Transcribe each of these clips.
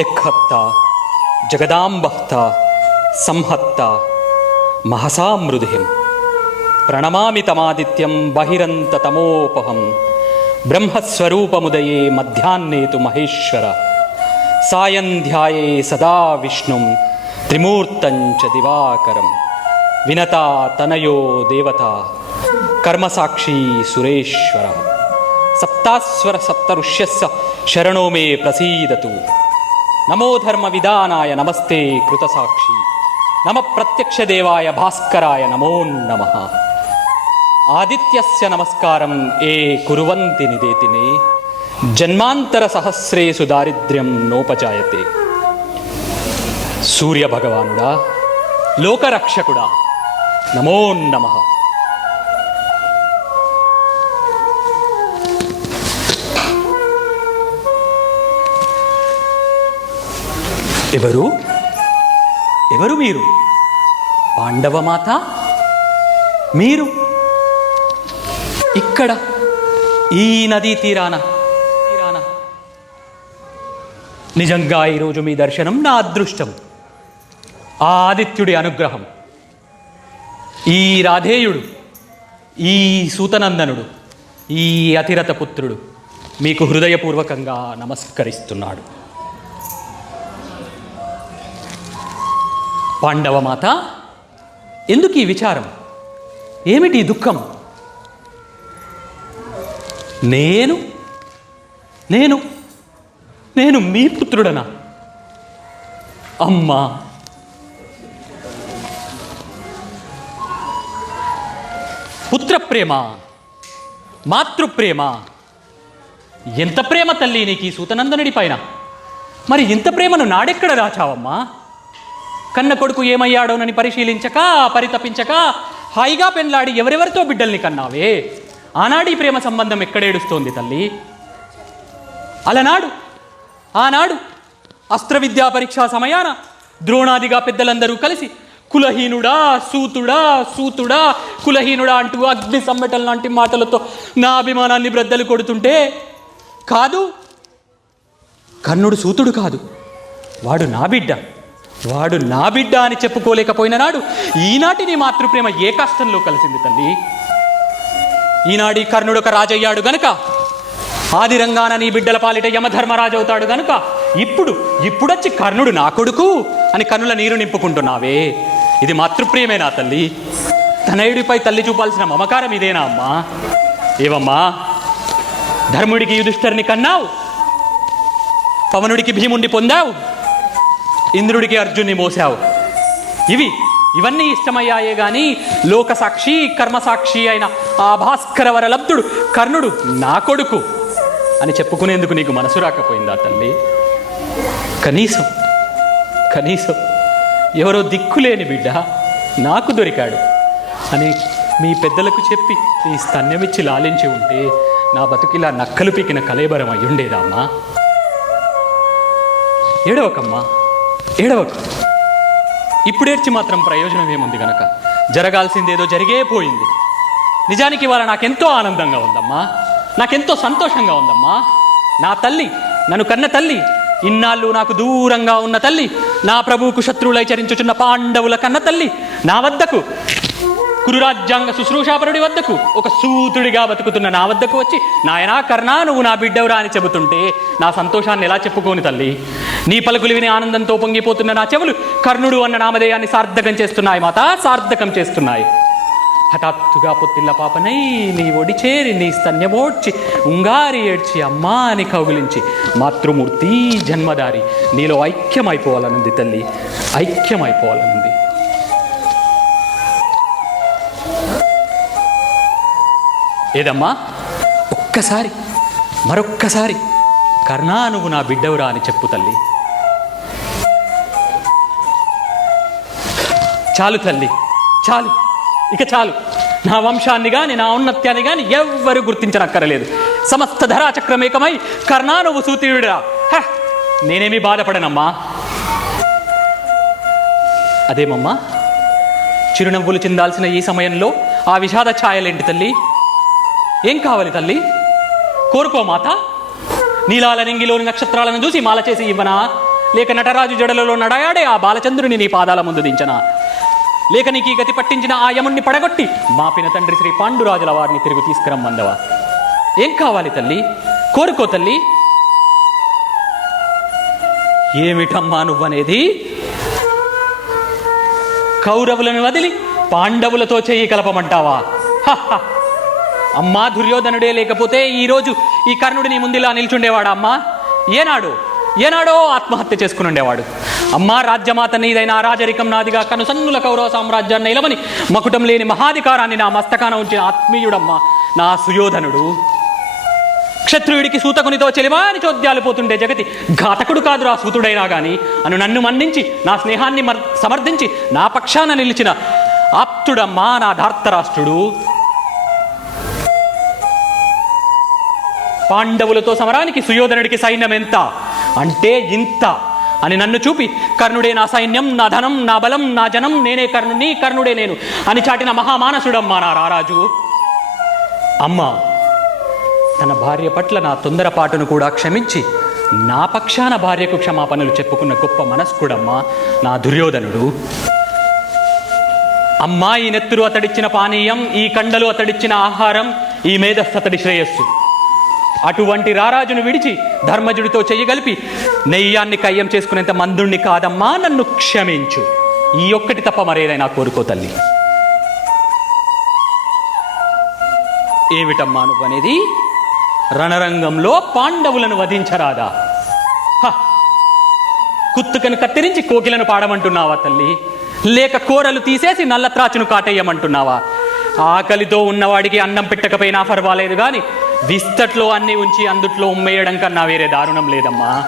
एक हत्ता जगदाम्बहता संहत्ता महसा मृदुहिं प्रणमामि तमादित्यं बहिरन्ततमोपहं ब्रह्मस्वरूपमुदये मध्याह्ने तु महेश्वर सायन्ध्याये सदा विष्णुं त्रिमूर्तञ्च दिवाकरं विनता तनयो देवता कर्मसाक्षी सुरेश्वरः सप्तास्वरसप्तऋष्यस्य शरणो मे प्रसीदतु నమో ధర్మ విధానాయ నమస్తే కృతసాక్షి. నమ ప్రత్యక్ష దేవాయ భాస్కరాయ నమో నమ. ఆదిత్యస్య నమస్కారం ఏ కురువంతి నిదేతినే. జన్మాంతర సహస్రేసు దారిద్ర్యం నోపజాయతే. సూర్య భగవానుడా లోకరక్షకుడా నమో నమః. ఎవరు? ఎవరు మీరు? పాండవమాత మీరు? ఇక్కడ ఈ నదీ తీరాన. తీరాన. నిజంగా ఈరోజు మీ దర్శనం నా అదృష్టం. ఆ ఆదిత్యుడి అనుగ్రహం. ఈ రాధేయుడు ఈ సూతనందనుడు ఈ అతిరథ పుత్రుడు మీకు హృదయపూర్వకంగా నమస్కరిస్తున్నాడు. పాండవమాత ఎందుకు ఈ విచారం? ఏమిటి దుఃఖం? నేను? నేను? నేను మీ పుత్రుడనా? అమ్మా! పుత్రప్రేమ మాతృప్రేమ. ఎంత ప్రేమ తల్లి నీకు ఈ సూతనందనుడి పైన? మరి ఇంత ప్రేమను నాడెక్కడ దాచావమ్మా? కన్న కొడుకు ఏమయ్యాడోనని పరిశీలించక పరితపించక హాయిగా పెండ్లాడి ఎవరెవరితో బిడ్డల్ని కన్నావే? ఆనాడి ప్రేమ సంబంధం ఎక్కడేడుస్తోంది తల్లి? అలనాడు ఆనాడు అస్త్ర విద్యా పరీక్షా సమయాన ద్రోణాదిగా పెద్దలందరూ కలిసి కులహీనుడా సూతుడా సూతుడా కులహీనుడా అంటూ అగ్ని సమ్మెటల లాంటి మాటలతో నా అభిమానాన్ని బ్రద్దలు కొడుతుంటే కాదు కన్నుడు సూతుడు కాదు వాడు నా బిడ్డ. వాడు నా బిడ్డ అని చెప్పుకోలేకపోయిన నాడు ఈనాటి నీ మాతృప్రేమ ఏ కష్టంలో కలిసింది తల్లి? ఈనాడి కర్ణుడు ఒక రాజయ్యాడు గనుక ఆదిరంగాన నీ బిడ్డల పాలిట యమధర్మరాజు అవుతాడు గనుక ఇప్పుడు ఇప్పుడొచ్చి కర్ణుడు నా కొడుకు అని కన్నుల నీరు నింపుకుంటున్నావే. ఇది మాతృప్రియమేనా తల్లి. తనయుడిపై తల్లి చూపాల్సిన మమకారం ఇదేనా అమ్మా? ఏవమ్మా? ధర్ముడికి యుధిష్ఠరిని కన్నావు పవనుడికి భీముండి పొందావు ఇంద్రుడికి అర్జున్ని మోసావు ఇవి ఇవన్నీ ఇష్టమయ్యాయే గాని లోకసాక్షి కర్మసాక్షి అయిన ఆ భాస్కర వరలబ్ధుడు కర్ణుడు నా కొడుకు అని చెప్పుకునేందుకు నీకు మనసు రాకపోయిందా తల్లి? కనీసం కనీసం ఎవరో దిక్కులేని బిడ్డ నాకు దొరికాడు అని మీ పెద్దలకు చెప్పి ఈ స్తన్యమిచ్చి లాలించి ఉంటే నా బతుకిలా నక్కలు పీకిన కలేబరం అయ్యుండేదామ్మా. ఏడవకమ్మా. ఏడవకు. ఇప్పుడేర్చి మాత్రం ప్రయోజనం ఏముంది గనక? జరగాల్సిందేదో జరిగే పోయింది. నిజానికి వాళ్ళ నాకెంతో ఆనందంగా ఉందమ్మా. నాకెంతో సంతోషంగా ఉందమ్మా. నా తల్లి నన్ను కన్న తల్లి ఇన్నాళ్ళు నాకు దూరంగా ఉన్న తల్లి నా ప్రభువుకు శత్రువులై చరించుచున్న పాండవుల కన్న తల్లి నా వద్దకు కురురాజ్యాంగ శుశ్రూషాపరుడి వద్దకు ఒక సూతుడిగా బతుకుతున్న నా వద్దకు వచ్చి నాయనా కర్ణా నువ్వు నా బిడ్డవురా అని చెబుతుంటే నా సంతోషాన్ని ఎలా చెప్పుకోని తల్లి? నీ పలుకులు విని ఆనందంతో పొంగిపోతున్న నా చెవులు కర్ణుడు అన్న నామధేయాన్ని సార్థకం చేస్తున్నాయి మాత సార్థకం చేస్తున్నాయి. హఠాత్తుగా పొత్తిళ్ళ పాపనై నీ ఒడిచేరి నీ స్తన్యమోడ్చి ఉంగారి ఏడ్చి అమ్మా అని కౌగిలించి మాతృమూర్తి జన్మదారి నీలో ఐక్యమైపోవాలనుంది తల్లి ఐక్యమైపోవాలనుంది. ఏదమ్మా? ఒక్కసారి మరొక్కసారి. కర్ణా నువ్వు నా బిడ్డవురా అని చెప్పు తల్లి. చాలు తల్లి చాలు. ఇక చాలు. నా వంశాన్ని కానీ నా ఔన్నత్యాన్ని కానీ ఎవ్వరు గుర్తించనక్కరలేదు. సమస్త ధరాచక్రమేకమై కర్ణా నువ్వు సూతియుడిరా హ! బాధపడనమ్మా. అదేమమ్మా? చిరునవ్వులు చెందాల్సిన ఈ సమయంలో ఆ విషాద ఛాయలేంటి తల్లి? ఏం కావాలి తల్లి? కోరుకో మాత. నీలాల నింగిలోని నక్షత్రాలను చూసి మాల చేసి ఇవ్వనా? లేక నటరాజు జడలలో నడయాడే ఆ బాలచంద్రుని నీ పాదాల ముందు దించనా? లేక నీకు ఈ గతి పట్టించిన ఆ యముణ్ణి పడగొట్టి మాపిన తండ్రి శ్రీ పాండురాజుల వారిని తిరిగి తీసుకురమ్మందవా? ఏం కావాలి తల్లి? కోరుకో తల్లి. ఏమిటమ్మా నువ్వనేది? కౌరవులను వదిలి పాండవులతో చెయ్యి కలపమంటావా? హహ. అమ్మా దుర్యోధనుడే లేకపోతే ఈరోజు ఈ కర్ణుడు నీ ముందులా నిల్చుండేవాడు అమ్మా? ఏనాడు? ఏనాడో ఆత్మహత్య చేసుకుని ఉండేవాడు. అమ్మా రాజ్యమాత నీదైన రాజరికం నాదిగా కనుసన్నుల కౌరవ సామ్రాజ్యాన్ని నిలవని మకుటం లేని మహాధికారాన్ని నా మస్తకాన ఉంచిన ఆత్మీయుడమ్మా నా సుయోధనుడు. క్షత్రుయుడికి సూతకునితో చెలివాని చోద్యాలు పోతుండే జగతి ఘాతకుడు కాదురా సూతుడైనా గాని. అను నన్ను మన్నించి నా స్నేహాన్ని మర్- సమర్థించి నా పక్షాన నిలిచిన ఆప్తుడమ్మా నా ధార్తరాష్ట్రుడు. పాండవులతో సమరానికి సుయోధనుడికి సైన్యం ఎంత? అంటే ఇంత. అని నన్ను చూపి కర్ణుడే నా సైన్యం నా ధనం నా బలం నా జనం నేనే కర్ణుని కర్ణుడే నేను అని చాటిన మహామానసుడమ్మా నా రారాజు. అమ్మా తన భార్య పట్ల నా తొందరపాటును కూడా క్షమించి నా పక్షాన భార్యకు క్షమాపణలు చెప్పుకున్న గొప్ప మనస్కుడమ్మా నా దుర్యోధనుడు. అమ్మా ఈ నెత్తురు అతడిచ్చిన పానీయం ఈ కండలు అతడిచ్చిన ఆహారం ఈ మేధస్సు అతడి శ్రేయస్సు. అటువంటి రారాజును విడిచి ధర్మజుడితో చెయ్యగలిపి నెయ్యాన్ని కయ్యం చేసుకునేంత మందుణ్ణి కాదమ్మా నన్ను క్షమించు. ఈ ఒక్కటి తప్ప మరేదైనా కోరుకో తల్లి. ఏమిటమ్మా నువ్వనేది? రణరంగంలో పాండవులను వధించరాదా? హ! కుత్తుకను కత్తిరించి కోకిలను పాడమంటున్నావా తల్లి? లేక కూరలు తీసేసి నల్ల త్రాచును కాటేయమంటున్నావా? ఆకలితో ఉన్నవాడికి అన్నం పెట్టకపోయినా పర్వాలేదు కానీ విస్తట్లో అన్ని ఉంచి అందుట్లో ఉమ్మేయడం కన్నా వేరే దారుణం లేదమ్మా.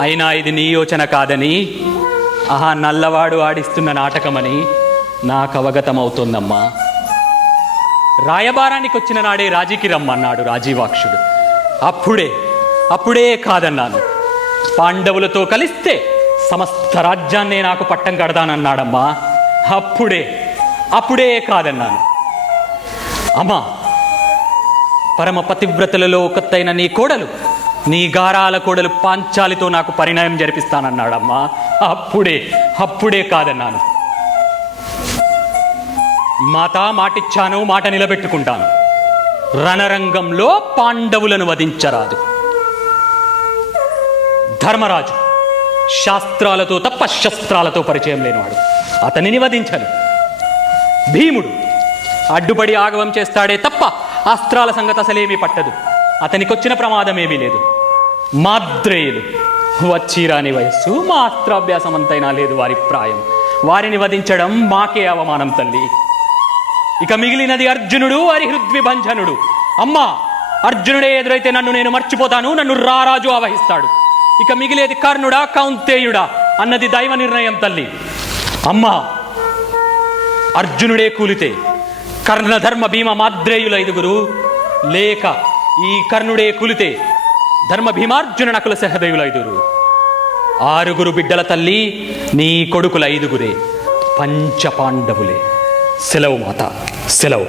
అయినా ఇది నీ యోచన కాదని ఆహా నల్లవాడు ఆడిస్తున్న నాటకమని నాకు అవగతమవుతోందమ్మా. రాయబారానికి వచ్చిన నాడే రాజీకి రమ్మన్నాడు రాజీవాక్షుడు. అప్పుడే అప్పుడే కాదన్నాను. పాండవులతో కలిస్తే సమస్త రాజ్యాన్నే నాకు పట్టం కడదానన్నాడమ్మా అప్పుడే అప్పుడే కాదన్నాను. అమ్మా పరమ పతివ్రతలలో ఒకత్తైన నీ కోడలు నీ గారాల కోడలు పాంచాలితో నాకు పరిణయం జరిపిస్తానన్నాడమ్మా. అప్పుడే అప్పుడే కాదన్నాను. మాత మాటిచ్చాను మాట నిలబెట్టుకుంటాను. రణరంగంలో పాండవులను వధించరాదు. ధర్మరాజు శాస్త్రాలతో తప్ప శస్త్రాలతో పరిచయం లేనివాడు. అతనిని వధించను. భీముడు అడ్డుపడి ఆగవం చేస్తాడే తప్ప అస్త్రాల సంగతి అసలేమీ పట్టదు. అతనికొచ్చిన ప్రమాదం ఏమీ లేదు. మాద్రేయులు వచ్చిరాని వయస్సు మా అస్త్రాభ్యాసం అంతైనా లేదు వారి ప్రాయం. వారిని వధించడం మాకే అవమానం తల్లి. ఇక మిగిలినది అర్జునుడు వారి హృద్విభంజనుడు అమ్మా అర్జునుడే ఎదురైతే నన్ను నేను మర్చిపోతాను నన్ను రారాజు ఆవహిస్తాడు. ఇక మిగిలేది కర్ణుడా కౌంతేయుడా అన్నది దైవ నిర్ణయం తల్లి. అమ్మా అర్జునుడే కూలితే కర్ణధర్మ భీమ మాద్రేయుల ఐదుగురు లేక ఈ కర్ణుడే కూలితే ధర్మ భీమార్జున నకుల సహదేవుల ఐదుగురు ఆరుగురు బిడ్డల తల్లి నీ కొడుకుల ఐదుగురే పంచ పాండవులే సెలవు మాత సెలవు